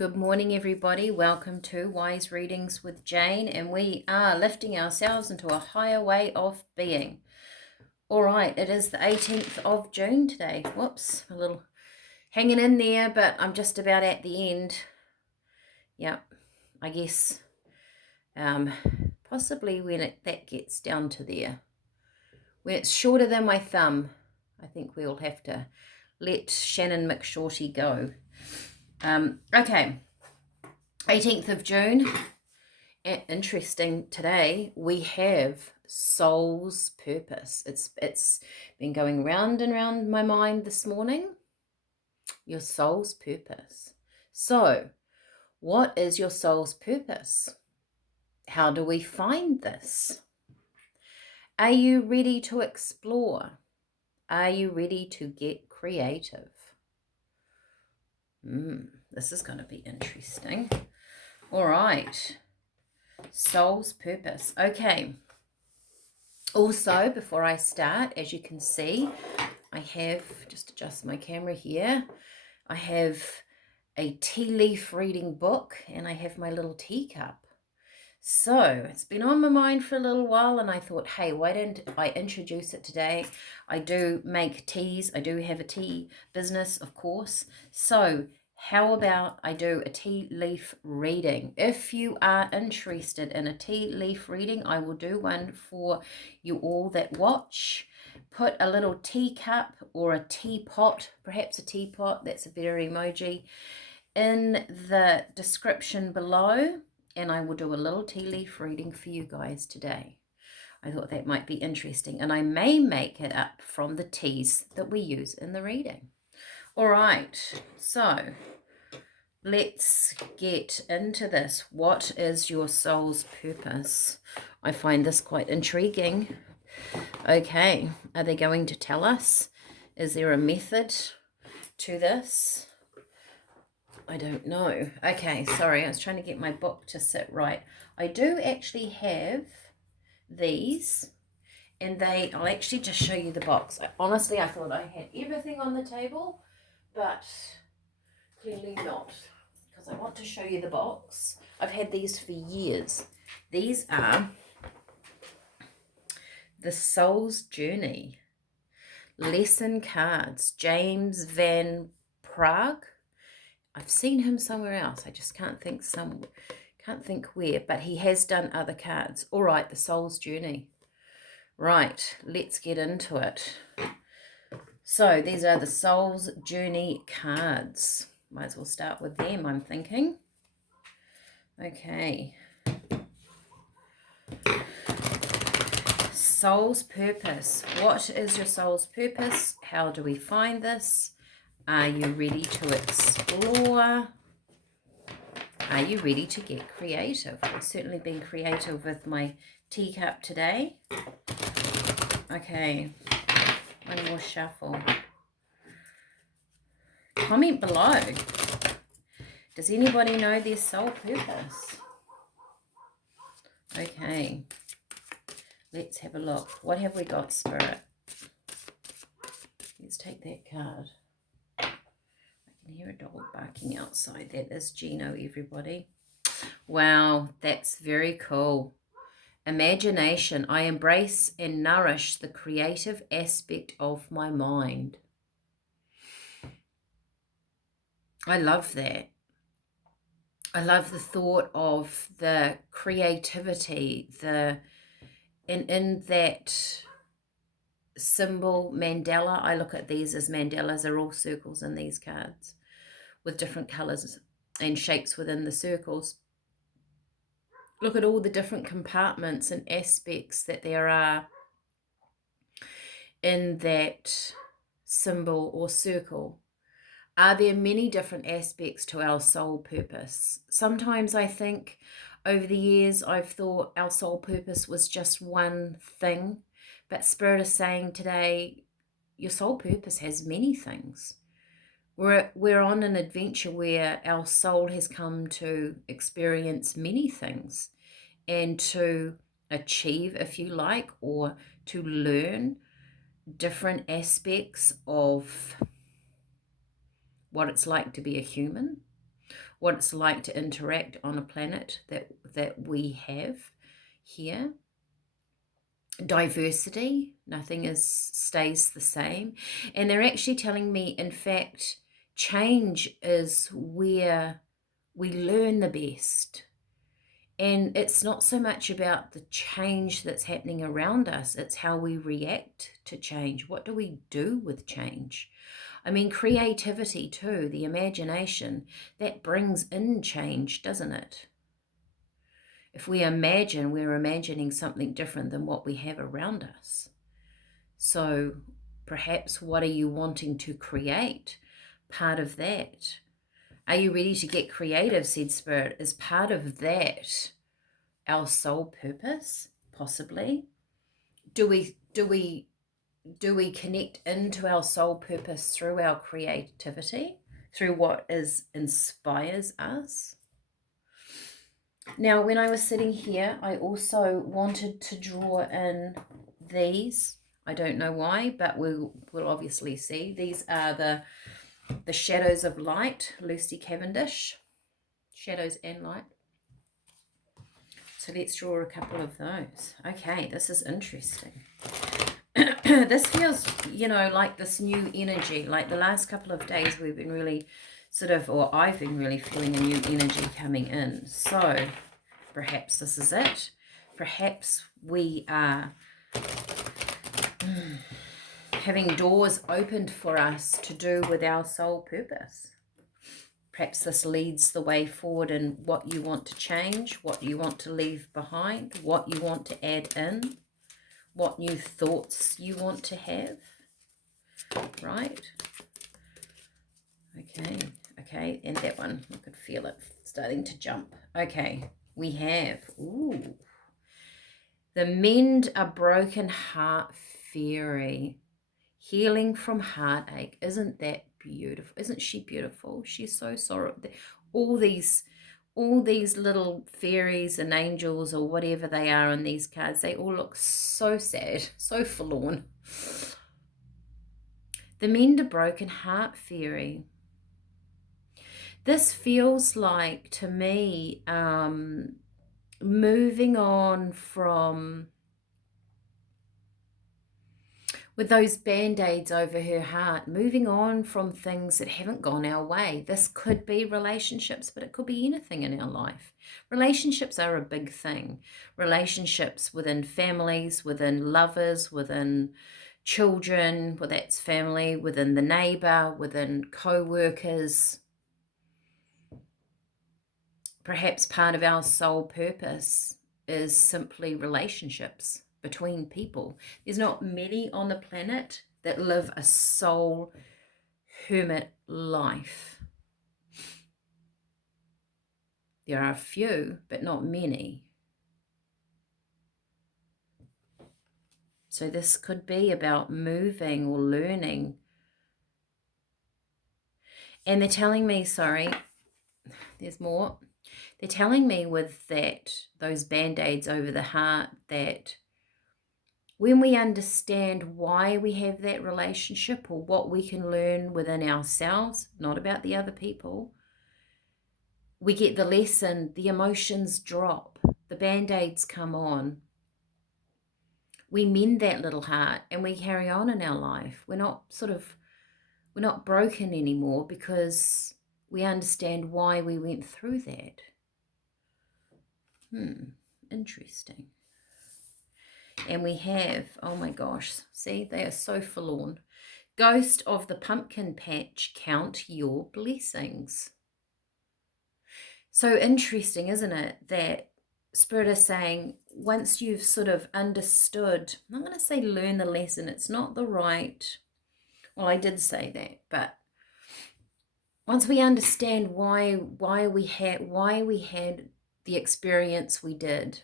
Good morning, everybody. Welcome to Wise Readings with Jane, and we are lifting ourselves into a higher way of being. All right, it is the 18th of June today. Whoops, a little hanging in there, but I'm just about at the end. Yeah, I guess possibly when that gets down to there. When it's shorter than my thumb, I think we'll have to let Shannon McShorty go. Okay. 18th of June, interesting today, we have soul's purpose. It's been going round and round my mind this morning. Your soul's purpose. So, what is your soul's purpose? How do we find this? Are you ready to explore? Are you ready to get creative? This is going to be interesting. All right. Soul's purpose. Okay. Also, before I start, as you can see, I have, just adjust my camera here, I have a tea leaf reading book and I have my little teacup. So it's been on my mind for a little while and I thought, hey, why don't I introduce it today? I do make teas. I do have a tea business, of course. So how about I do a tea leaf reading? If you are interested in a tea leaf reading, I will do one for you all that watch. Put a little teacup or a teapot, perhaps a teapot, that's a better emoji, in the description below, and I will do a little tea leaf reading for you guys today. I thought that might be interesting, and I may make it up from the teas that we use in the reading. All right, so let's get into this. What is your soul's purpose? I find this quite intriguing. Okay, are they going to tell us? Is there a method to this? I don't know. Okay, sorry, I was trying to get my book to sit right. I do actually have these, and I'll actually just show you the box. Honestly, I thought I had everything on the table, but clearly not, because I want to show you the box. I've had these for years. These are the Soul's Journey lesson cards, James Van Praagh. I've seen him somewhere else. I just can't think where, but he has done other cards. All right, the Soul's Journey. Right, let's get into it. So these are the Soul's Journey cards. Might as well start with them, I'm thinking. Okay. Soul's purpose. What is your soul's purpose? How do we find this? Are you ready to explore? Are you ready to get creative? I've certainly been creative with my teacup today. Okay, one more shuffle. Comment below. Does anybody know their soul purpose? Okay, let's have a look. What have we got, Spirit? Let's take that card. I can hear a dog barking outside. That is Gino, everybody. Wow, that's very cool. Imagination. I embrace and nourish the creative aspect of my mind. I love that. I love the thought of the creativity, in that symbol mandala. I look at these as mandalas. They're all circles in these cards with different colors and shapes within the circles. Look at all the different compartments and aspects that there are in that symbol or circle. Are there many different aspects to our soul purpose? Sometimes I think over the years I've thought our soul purpose was just one thing, but Spirit is saying today your soul purpose has many things. We're on an adventure where our soul has come to experience many things and to achieve, if you like, or to learn different aspects of what it's like to be a human. what it's like to interact on a planet that we have here. Diversity, nothing stays the same. And they're actually telling me, in fact, change is where we learn the best. And it's not so much about the change that's happening around us, it's how we react to change. What do we do with change? I mean, creativity too, the imagination, that brings in change, doesn't it? If we imagine, we're imagining something different than what we have around us. So perhaps, what are you wanting to create? Part of that. Are you ready to get creative, said Spirit? Is part of that our soul purpose? Possibly. Do we connect into our soul purpose through our creativity, through what inspires us? Now, when I was sitting here, I also wanted to draw in these. I don't know why, but we'll obviously see. These are the Shadows of Light, Lucy Cavendish. Shadows and Light. So let's draw a couple of those. Okay, this is interesting. This feels, like this new energy. Like the last couple of days we've been really or I've been really feeling a new energy coming in. So perhaps this is it. Perhaps we are having doors opened for us to do with our soul purpose. Perhaps this leads the way forward in what you want to change, what you want to leave behind, what you want to add in, what new thoughts you want to have, right? Okay, and that one, I could feel it starting to jump. Okay, we have, the Mend a Broken Heart Fairy, healing from heartache. Isn't that beautiful? Isn't she beautiful? She's so sorrowful. All these little fairies and angels or whatever they are on these cards, they all look so sad, so forlorn. The Mend a Broken Heart Fairy. This feels like, to me, moving on from, with those band-aids over her heart, moving on from things that haven't gone our way. This could be relationships, but it could be anything in our life. Relationships are a big thing. Relationships within families, within lovers, within children, whether that's family, within the neighbor, within co-workers. Perhaps part of our soul purpose is simply relationships between people. There's not many on the planet that live a soul hermit life. There are a few, but not many. So this could be about moving or learning. And they're telling me, there's more. They're telling me with those band-aids over the heart, that when we understand why we have that relationship or what we can learn within ourselves, not about the other people, we get the lesson, the emotions drop, the band-aids come on. We mend that little heart and we carry on in our life. We're not broken anymore because we understand why we went through that. Interesting. And we have, oh my gosh, see, they are so forlorn. Ghost of the Pumpkin Patch, count your blessings. So interesting, isn't it, that Spirit is saying, once you've sort of understood, I'm not going to say learn the lesson, it's not the right, well, I did say that, but once we understand why we had the experience we did,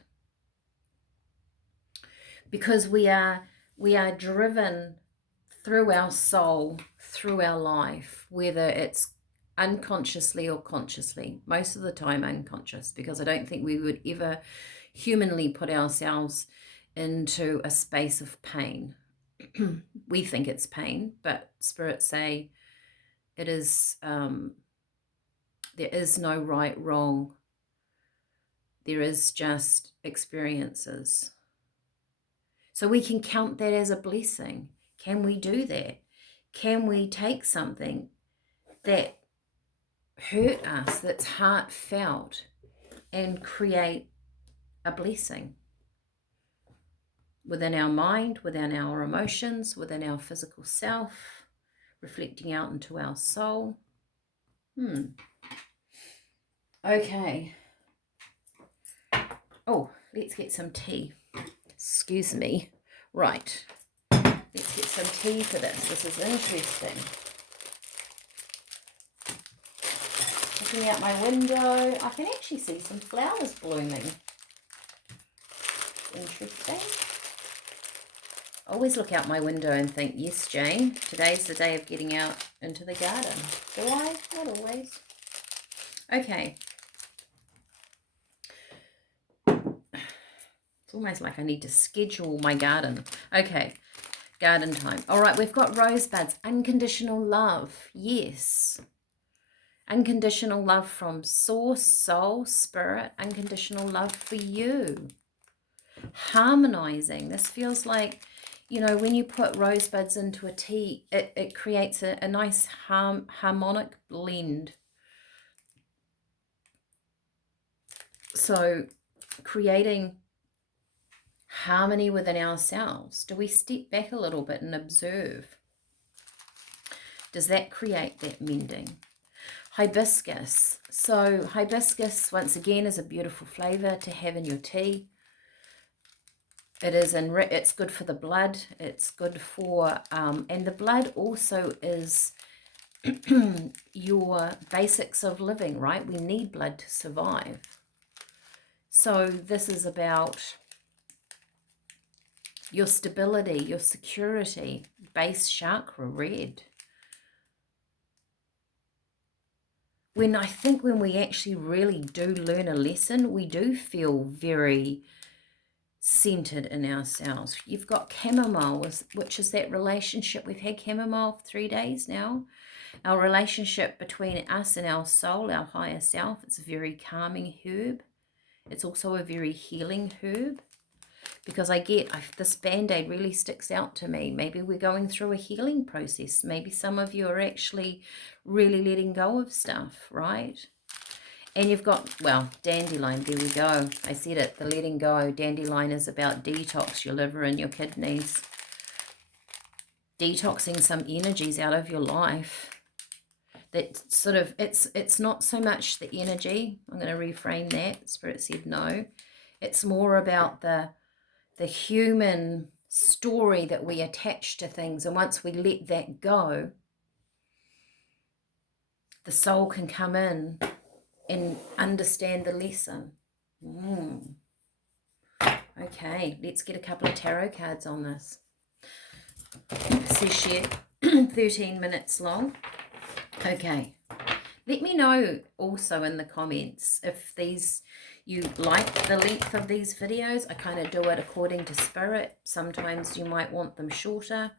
because we are driven through our soul, through our life, whether it's unconsciously or consciously, most of the time unconscious, because I don't think we would ever humanly put ourselves into a space of pain. We think it's pain, but spirits say it is There is no right, wrong. There is just experiences. So we can count that as a blessing. Can we do that? Can we take something that hurt us, that's heartfelt, and create a blessing within our mind, within our emotions, within our physical self, reflecting out into our soul? Okay. Oh, let's get some tea. Excuse me. Right. Let's get some tea for this. This is interesting. Looking out my window, I can actually see some flowers blooming. Interesting. I always look out my window and think, yes, Jane, today's the day of getting out into the garden. Do I? Not always. Okay. It's almost like I need to schedule my garden. Okay, garden time. All right, we've got rosebuds. Unconditional love. Yes. Unconditional love from source, soul, spirit. Unconditional love for you. Harmonizing. This feels like, you know, when you put rosebuds into a tea, it creates a nice harmonic blend. So creating harmony within ourselves. Do we step back a little bit and observe? Does that create that mending? Hibiscus. So hibiscus, once again, is a beautiful flavor to have in your tea. It's good for the blood. It's good for, and the blood also is your basics of living, right? We need blood to survive. So this is about your stability, your security. Base chakra, red. I think when we actually really do learn a lesson, we do feel very centered in ourselves. You've got chamomile, which is that relationship. We've had chamomile for 3 days now. Our relationship between us and our soul, our higher self. It's a very calming herb. It's also a very healing herb. Because this Band-Aid really sticks out to me. Maybe we're going through a healing process. Maybe some of you are actually really letting go of stuff, right? And you've got, well, dandelion, there we go. I said it, the letting go. Dandelion is about detox your liver and your kidneys. Detoxing some energies out of your life. That sort of, it's not so much the energy. I'm going to reframe that. Spirit said no. It's more about the human story that we attach to things. And once we let that go, the soul can come in and understand the lesson. Okay, let's get a couple of tarot cards on this. Session 13 minutes long. Okay. Let me know also in the comments if you like the length of these videos. I kind of do it according to spirit. Sometimes you might want them shorter.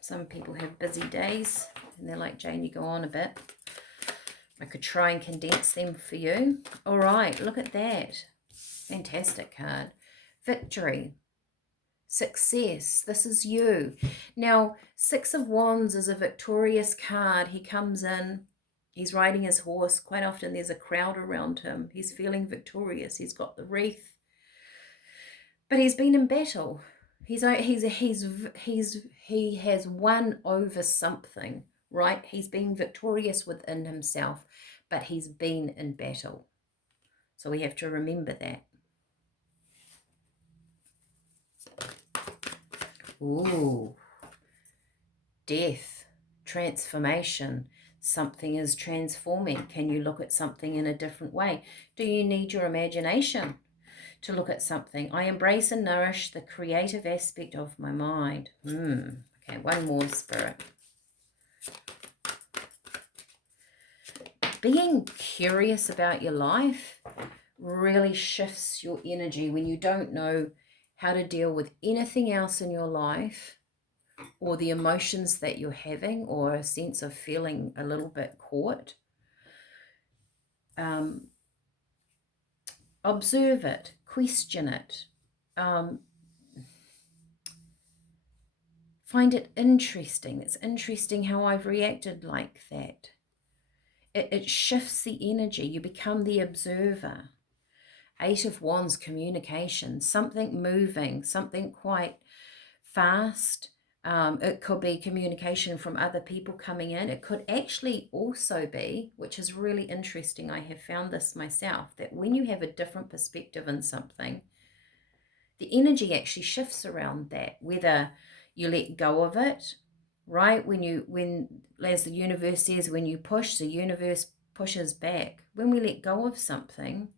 Some people have busy days and they're like, Jane, you go on a bit. I could try and condense them for you. All right, look at that. Fantastic card. Victory. Success. This is you. Now, Six of Wands is a victorious card. He comes in. He's riding his horse. Quite often there's a crowd around him. He's feeling victorious. He's got the wreath. But he's been in battle. He has won over something, right? He's been victorious within himself, but he's been in battle. So we have to remember that. Ooh. Death. Transformation. Something is transforming. Can you look at something in a different way? Do you need your imagination to look at something? I embrace and nourish the creative aspect of my mind. Okay, one more, Spirit. Being curious about your life really shifts your energy when you don't know how to deal with anything else in your life. or the emotions that you're having, or a sense of feeling a little bit caught, observe it, question it, find it interesting. It's interesting how I've reacted like that. It shifts the energy. You become the observer. 8 of Wands, communication, something moving, something quite fast. It could be communication from other people coming in. It could actually also be, which is really interesting, I have found this myself, that when you have a different perspective in something, the energy actually shifts around that, whether you let go of it, right? When as the universe says, when you push, the universe pushes back. When we let go of something,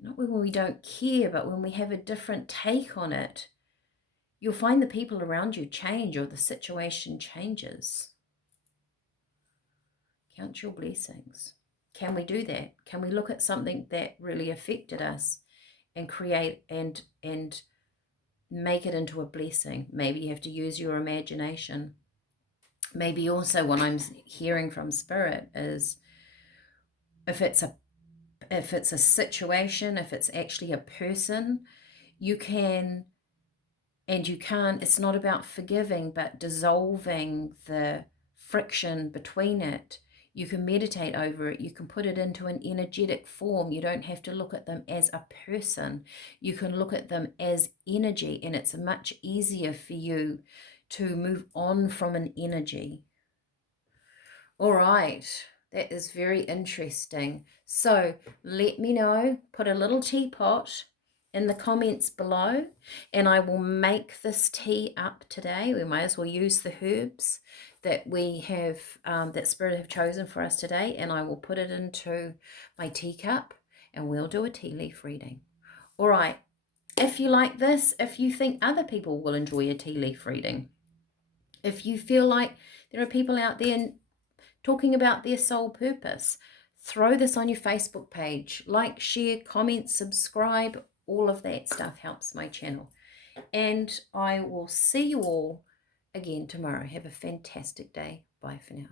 not when we don't care, but when we have a different take on it, you'll find the people around you change, or the situation changes. Count your blessings. Can we do that? Can we look at something that really affected us and create and make it into a blessing? Maybe you have to use your imagination. Maybe also what I'm hearing from Spirit is, if it's a situation, if it's actually a person, you can and you can't, it's not about forgiving, but dissolving the friction between it. You can meditate over it. You can put it into an energetic form. You don't have to look at them as a person. You can look at them as energy, and it's much easier for you to move on from an energy. All right, that is very interesting. So let me know, put a little teapot in the comments below, and I will make this tea up today. We might as well use the herbs that we have, that Spirit have chosen for us today, and I will put it into my teacup, and we'll do a tea leaf reading. All right, if you like this, if you think other people will enjoy a tea leaf reading, if you feel like there are people out there talking about their soul purpose, throw this on your Facebook page. Like, share, comment, subscribe. All of that stuff helps my channel. And I will see you all again tomorrow. Have a fantastic day. Bye for now.